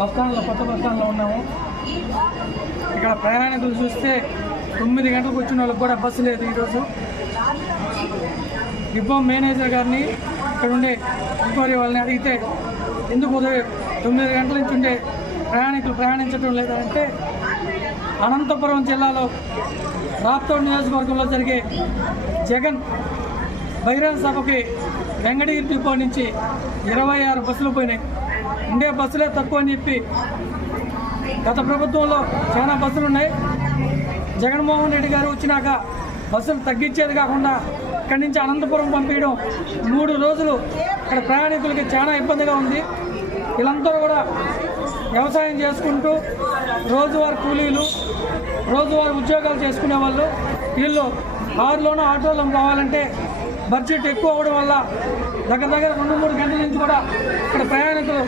బస్టాండ్లో కొత్త బస్టాండ్లో ఉన్నాము. ఇక్కడ ప్రయాణికులు చూస్తే 9 గంటలకు వచ్చిన వాళ్ళకి కూడా బస్సు లేదు. ఈరోజు డిపో మేనేజర్ గారిని ఇక్కడ ఉండే ఎంక్వైరీ వాళ్ళని అడిగితే ఎందుకు ఉదయం 9 గంటల నుంచి ఉండే ప్రయాణికులు ప్రయాణించడం లేదంటే అనంతపురం జిల్లాలో రాప్తోడ్ నియోజకవర్గంలో జరిగే జగన్ బహిరంగ సభకి వెంకటగిరి డిపో నుంచి 26 బస్సులు పోయినాయి. ఉండే బస్సులే తక్కువ అని చెప్పి గత ప్రభుత్వంలో చాలా బస్సులు ఉన్నాయి. జగన్మోహన్ రెడ్డి గారు వచ్చినాక బస్సులు తగ్గించేది కాకుండా ఇక్కడి నుంచి అనంతపురం పంపించడం 3 రోజులు ఇక్కడ ప్రయాణికులకి చాలా ఇబ్బందిగా ఉంది. వీళ్ళందరూ కూడా వ్యవసాయం చేసుకుంటూ రోజువారీ కూలీలు, రోజువారీ ఉద్యోగాలు చేసుకునే వాళ్ళు. వీళ్ళు కారులోనూ ఆటోలో కావాలంటే బడ్జెట్ ఎక్కువ అవ్వడం వల్ల దగ్గర 2-3 గంటల నుంచి కూడా ఇక్కడ ప్రయాణికులు